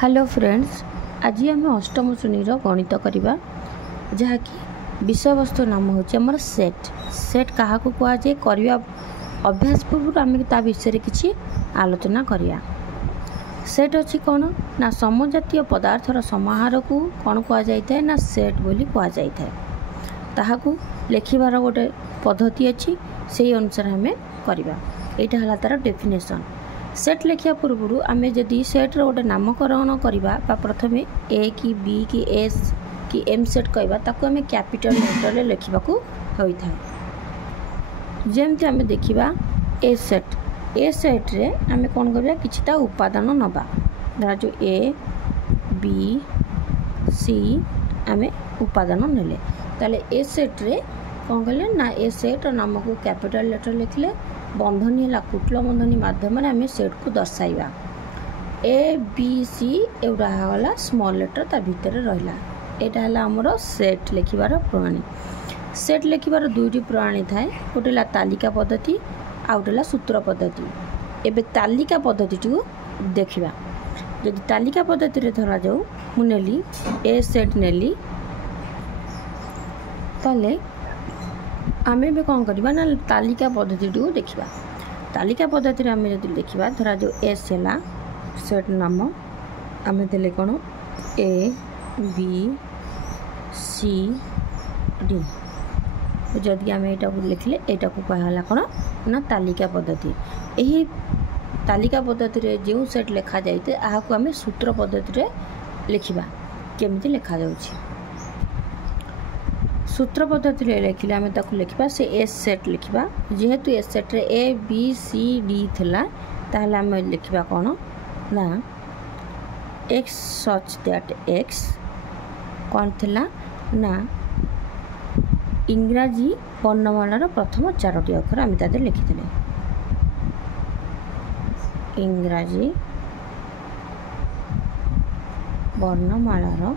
Hello friends, आज आम अष्टम श्रेणी गणित करवा जहाँकि विषय वस्तु नाम हूँ आमर सेट। सेट क्या कहुए करवा अभ्यास पूर्व आम ता विषय किसी आलोचना करिया। सेट अच्छी कौन ना समजातीय पदार्थर समाहार को कौन कहुए ना सेट बोली कहुए। ताहाकू लेखिबार गोटे पद्धति अच्छी से अनुसार आम करवा। यहाँ है तार डेफिनेशन। सेट लिखा पूर्व आम जदि सेट्र गोटे नामकरण करवा प्रथम ए कि बी कि एस कि एम सेट कहवा ताकू आम कैपिटल लेटर लिखा होता है। जमती आम देखा ए सेट रे आम कौन करवा किछिटा उपादान नबा धरा जो ए बी सी आम उपादान नेले ताले ए सेट रे कौन कले ना ए सेट नाम को कैपिटल लेटर लिखले बंधनी है कुटल बंधनी माध्यम आम सेट को दर्शाइबा। ए बी सी एवरा गला स्मॉल लेटर ता भीतर रहिला। एटा है आमर सेट लिखिबार प्रणाली। सेट लिखिबार दुईटी प्रणाली थाए, गोटे ला तालिका पद्धति आउ गोटे ला सूत्र पद्धति। एबे तालिका पद्धति को देखिबा। जदि तालिका पद्धति रे धरा जाऊ मु नेली ए सेट नेली ताले आम भी कौन करवा ना तालिका पद्धति को देखा। तालिका पद्धति आम जो देखा धरा जो एस है सेट नाम आम देले कौन ए बी सी डी। जदि आम यहाँ लिखले यहाँ को कहला कौन ना तालिका पद्धति। यही तालिका पद्धति जो सेट लिखा जाए आम सूत्र पद्धति लिखा केमिति लिखा जाउछि। सूत्र पद्धति लिखिले आम ताकू लिखा से एस सेट लिखा। जेहेतु एस सेट रे ए बी सी डी थिला ताहले आम लिखा कौन ना एक्स सच दैट एक्स कौन थिला ना इंग्राजी वर्णमालार प्रथम चारोटी अक्षर आम तादे लिखिले। इंग्राजी वर्णमालार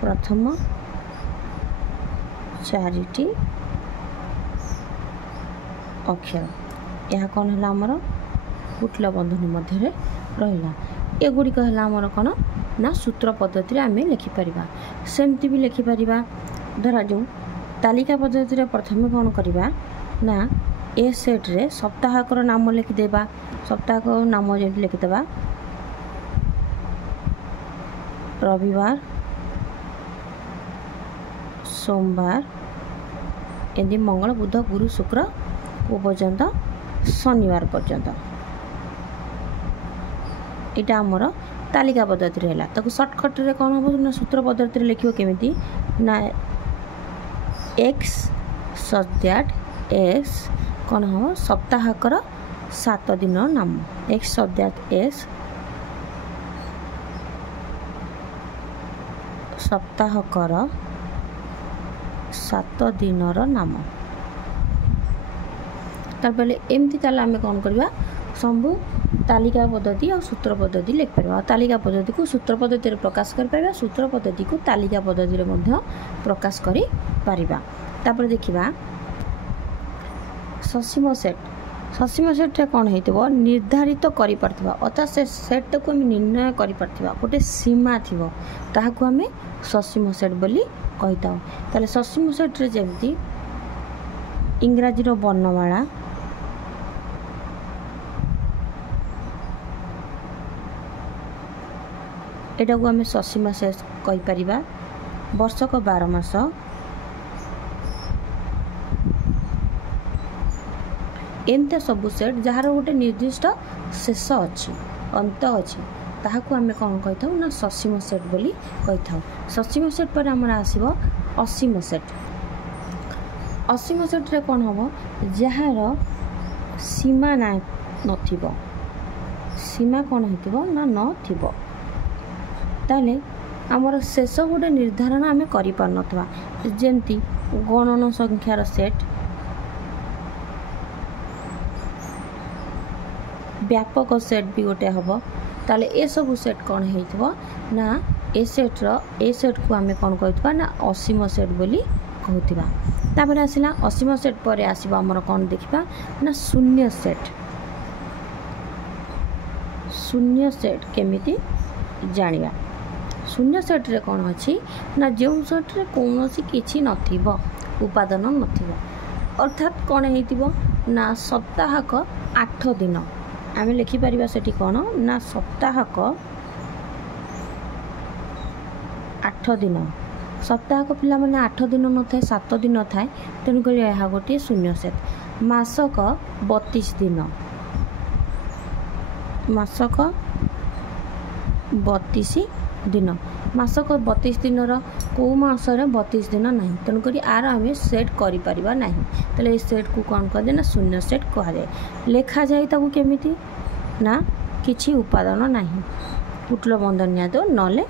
प्रथम चारिटी अक्षर यह कौन है आमर कुटल बंधनी मध्य रहा। एगुड़िक है आमर कौन ना सूत्र पद्धति आम लिखिपर। सेमती भी लिखिपर धरा जो तालिका पद्धति प्रथम कौन करवा ना ए सेट रे सप्ताहकर नाम लिखिदेबा। सप्ताह नाम जो लिखिदेबा रविवार सोमवार एमती मंगल बुध गुरु शुक्र को पर्यंत शनिवार पर्यंत यहाँ आमर तालिका पद्धति है। ताको सर्टकट रे कौन हम ना सूत्र पद्धति लिखो केमिति ना एक्स सच दैट एस कौन हम सप्ताहकर 7 दिन नाम एक्स सच दैट एस सप्ताहकर 7 दिनर नाम। तार एमती ताले आम कौन करवा सबू तालिका पद्धति और सूत्र पद्धति लिख पार। तालिका पद्धति को सूत्र पद्धति प्रकाश कर पार, सूत्र पद्धति को तालिका पद्धति प्रकाश करि पारिबा। तापर देखिबा ससीम सेट। ससीम सेट कौन होइतबो निर्धारित करि पारथिबा अर्थात से सेट को हम निर्णय करि पारथिबा गोटे सीमा थिबो ताहाकू आम ससीम सेट बोली कहीता। ताले ससीम सेट रे जेमती इंग्राजी रो वर्णमाला एटा को आम ससीम सेट कहि परिबा। वर्षक 12 मास एमती सबू सेट जार गोटे निर्दिष्ट शेष अच्छी अंत अच्छी ताहाकू आम कौन कही था ना ससीम सेट बोली कही था। ससीम सेट पर आमर आसीबो असीम सेट। असीम सेट रे कौन हम जार सीमा ना नथिबो सीमा कौन होइतिबो ना नथिबो ताले आमर शेष गोटे निर्धारण आम करि पार नथवा। जेमती गणन संख्यार सेट व्यापक सेट भी गोटे हम ताले ए सब सेट कौन होइतिबो ना ए सेट को आम कौन कहथिबा ना असीम सेट बोली कहथिबा। तापर आसला असीम सेट पर आसब आमर कौन देखा ना शून्य सेट। शून्य सेट केमिति जानिबा शून्य सेट रे कौन अच्छी ना जो सेट रे कौन किसी नथिबो उपादान नथिबो अर्थात कौन हेतिबो ना सप्ताहक 8 दिन आम लिखिपर से कौन ना सप्ताहक 8 दिन सप्ताहक पिला माने 8 दिन न थाए 7 दिन थाए तेणुक यह गोटे शून्य सेट। मासक 32 दिन मासक 32 दिन मासक 32 दिन कौ मासरे 32 दिन ना तेणुक आर आम सेट करा ना तेल सेट को कौन कह ना शून्य सेट कह जाए। लेखा जाए ताकू केमिति ना किछि उपादान ना कुटल बंध निया तो नले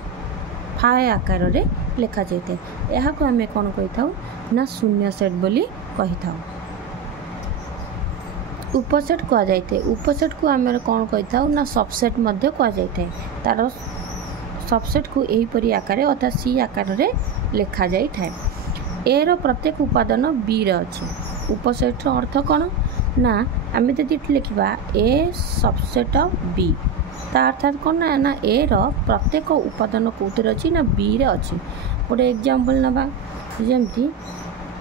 फाए आकार रे लेखा जाए यह को आम कौन कही था ना शून्य सेट बोली कही था। उपसेट कह जाए उपसेट को आम कौन कही था ना सबसेट मध्य कह जाए तार सबसेट को यहीपरी आकार अर्थात सी आकार रे लेखा जाए थाए। एर प्रत्येक उपादान बी रे अच्छी उपसेट अर्थ कौन ना आम यदि लिखा ए सबसेट ऑफ बी ता अर्थात कौन ना ए रो प्रत्येक उपादान कौन अच्छी ना बी रे अच्छी। गोटे एग्जांपल नवा जमती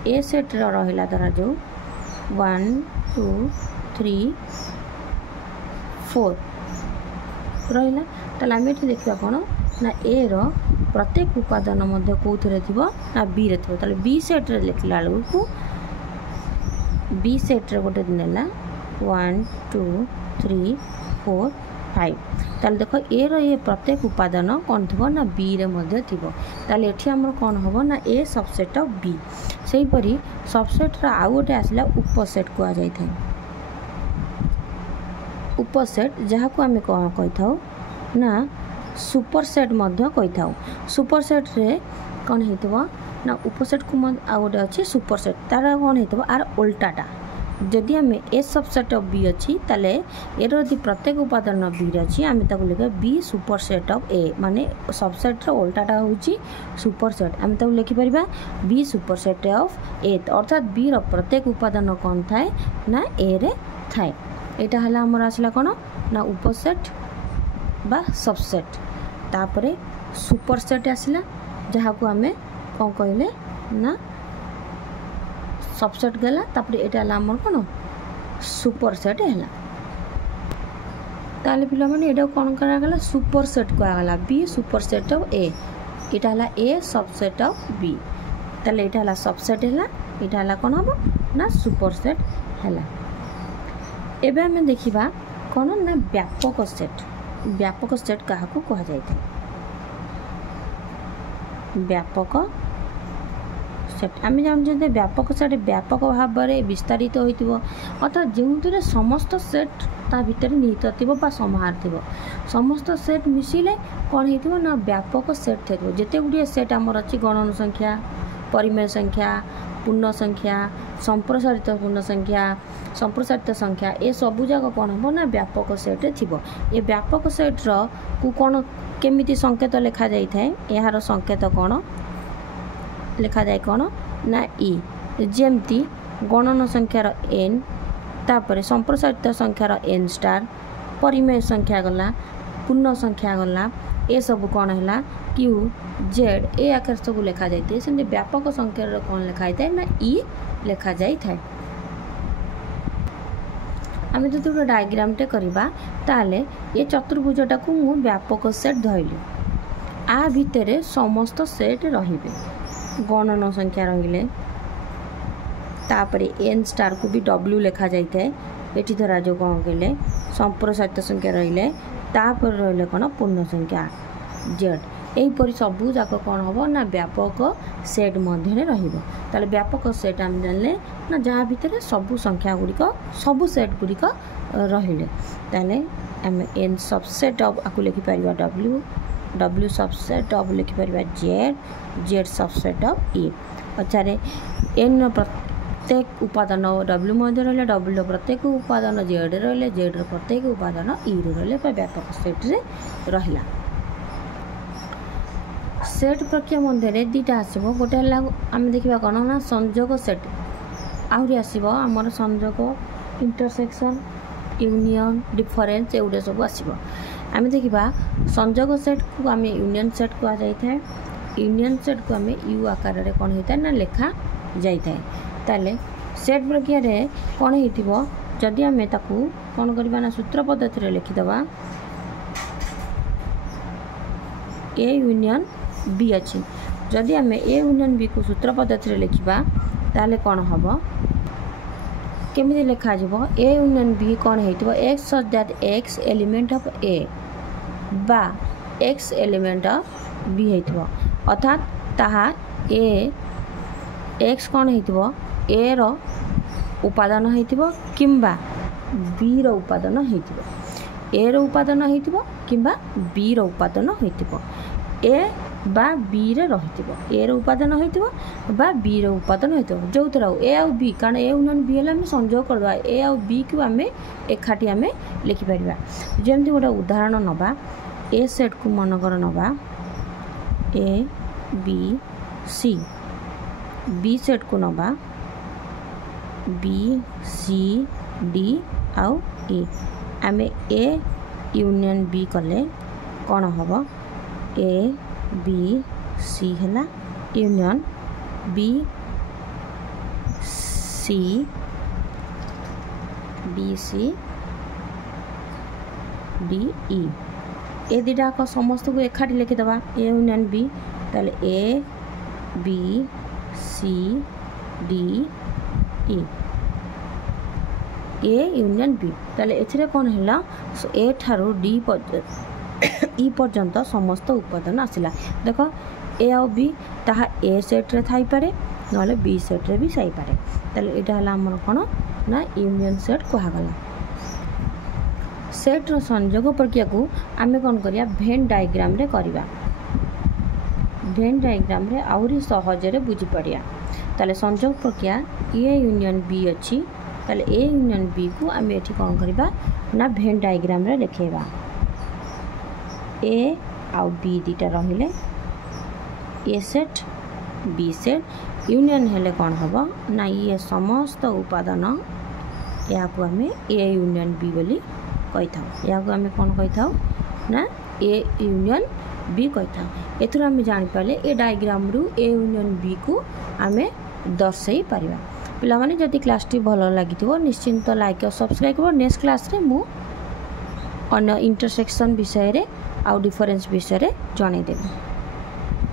ए सेट रहा धरा जो 1 2 3 4 रहा ताल आम ये देखा कौन ना ए रो प्रत्येक उपादान कौन थी ना बी रे थी बी सेट रे लिखला बेलू बी सेट रे गोटे नेला 1 2 3 4 5 ताल देख ए रो ये प्रत्येक उपादान कौन थी ना बी रे मध्य थी ताल एठी हमर कौन हम ना ए सबसेट ऑफ बी से परी सबसेट रा आउ गोटे आसला उपसेट कह जाय थाए। उपसेट जहाँ को आम कौन कही था ना सुपरसेट मध्य कही था। सुपरसेट रे कौन होइतबो ना उपसेट को आउ गोटे अच्छी सुपरसेट तार कौन होइतबो आर उल्टाटा जदि आम ए सबसेट ऑफ बी अच्छी ताले एरो यदि प्रत्येक उपादान बी रे अच्छी आम ताको लिखा बी सुपरसेट ऑफ ए माने सबसेट रो उल्टाटा होची सुपरसेट आम ताको लिखि परिबा बी सुपरसेट ऑफ ए अर्थात बी रो प्रत्येक उपादान कौन थाए ना ए रे थाए। एटा हला हमर आसला कौन ना उपसेट बा सबसेट तापरे सुपरसेट आसला जहाँ को आम कौन कहले ना सबसेट गला तापरे एटा आमर कौन सुपरसेट है ताले पिला माने एटा कौन करागला सुपरसेट कहगला बी सुपरसेट ऑफ ए एटा हला ए सबसेट ऑफ बी ताले एटा हला सबसेट है एटा हला कौन हम ना सुपरसेट है। एबे हमें देखिबा कौन ना व्यापक सेट क्या कह जाए व्यापक सेट आम जानते व्यापक सेट व्यापक भाव में विस्तारित हो अर्थात जो समस्त सेट ता भीतर निहित थी समाहार थी समस्त सेट मिसिले कौन हो ना व्यापक सेट थे जिते गुड़िए सेट आमर अच्छी गणन संख्या परिमेय संख्या पूर्ण संख्या संप्रसारित पूर्ण संख्या संप्रसारित संख्या ए सबू जाक कौन हम ना व्यापक सेट थी। ये व्यापक सेट्र को कौन केमिति संकेत लिखा जाए थाए यार संकेत कौन लिखा जाए कौन ना ई जेमती गणन संख्यार एन तापर संप्रसारित संख्यार एन स्टार परिमेय संख्या गला पूर्ण संख्या गला ए सब कौन है क्यू जेड ए आकार सब लिखा जाए से व्यापक संख्यार कौन लिखाई थाए ना ई लिखा जाए थाए। आम जो गोटे डायग्रामटे करवा ताले ये चतुर्भुजटा को मु व्यापक सेट धरली आ भितर समस्त सेट रहिबे गणन संख्या रहिले तापरे एन स्टार को भी डब्ल्यू लिखा जाए थाए एटी धरा जो कौन कहले संप्रसारित संख्या रहिले तापर रहिले कौन पूर्ण संख्या जेड यहीपरी सबू जाक कौन हम ना व्यापक सेट मध्य रहिबो ताले व्यापक सेट आम जानले ना जहाँ भितर सबू संख्या गुड़िक सबू सेट गुड़िक रहिले ताले आम एन सबसेट ऑफ आकु लिखि परिबा डब्ल्यू डब्ल्यू सबसेट ऑफ लिखि परिबा Z Z subset of E पछारे एन प्रत्येक उपादान डब्ल्यू मध्य रहिले डब्ल्यू प्रत्येक उपादान जेड रहिले जेड प्रत्येक उपादान ई रहिले व्यापक सेट रे रहिला। सेट प्रक्रिया मध्य दुटा आसो गोटे आम देखा कौन ना संजोग सेट आहरी आसो आमर संजोग इंटरसेक्शन यूनियन डिफरेन्स एगुड़ा सब आसो आम देखा संजोग सेट को आम यूनियन सेट कह जाए यूनियन सेट को आम यू आकार में कौन होता है ना लिखा जाए ताले सेट प्रक्रिया रे कौन हो जदि आम ताकू कौन करवा ना सूत्र पद्धति लिखिदबा ए यूनियन बी अच्छी जदि आम ए यूनियन बी को सूत्र पद्धति लिखा ताले कौन हम केमी लिखा ए यूनियन बी कौन हो X such that X element of A बा एक्स एलिमेंट ऑफ बी हो अर्थात ताहा ए एक्स कौन हो ए रो उपादान हो किंबा बी रो उपादान हो ए रो उपादान हो किंबा बी रो उपादान हो ए बा बी रे रहिथिबो ए रो उपादान होइथिबो बा बी रो उपादान होइथिबो जो तरह ए आ बी कारण ए यूनियन बी हेला हम संयोग करबा ए आ बी को आम एकाठी आम लिखि परिबा जेमति गोटे उदाहरण नबा ए सेट को मन कर नबा A B C B set को नबा बी सी डी आउ ए आम ए यूनियन बी कले कौन हम ए बी सी है union B C D E ए दुटा को समस्त को एकाठी लिखिदबा ए यूनियन बी ताले A B C D E A union B ताले एथिरे कौन है ए ठारू डी ई पर्यंत समस्त उपादान आसला देख ए आ बी ताहा ए सेट्रे थाई पारे ना बी सेट्रे भी थाई पारे ताले एटा हला हमर कोन ना यूनियन सेट कहगला सेट रो संयोग प्रक्रिया को आमे कोन करिया वेन डायग्राम रे करिवा वेन डायग्राम रे आउरी सहज रे बुझी पड़िया ताले संयोग प्रक्रिया ए यूनियन बी अछि ताले ए यूनियन बी को आमे एठी कोन करिवा ना वेन डायग्राम रे लिखेबा ए आउ बी दीटा रहिले ए सेट बी सेट यूनियन हेले कौन हम ना ये समस्त उपादान या को आम ए यूनियन बी बोली कही था या को आम कौन कही था ना ए यूनियन बी कही था एथुर आम जानीपारे ए डायग्राम रु ए यूनियन बी को आम दर्शई पारिबा पिला माने जदि क्लास टी भल लागिथिबो निश्चिंत लाइक और सब्सक्राइब करो नेक्स्ट क्लास रे मु अन्य इंटरसेक्शन विषय रे आउ डिफरेंस विषय रे जणाई देबी।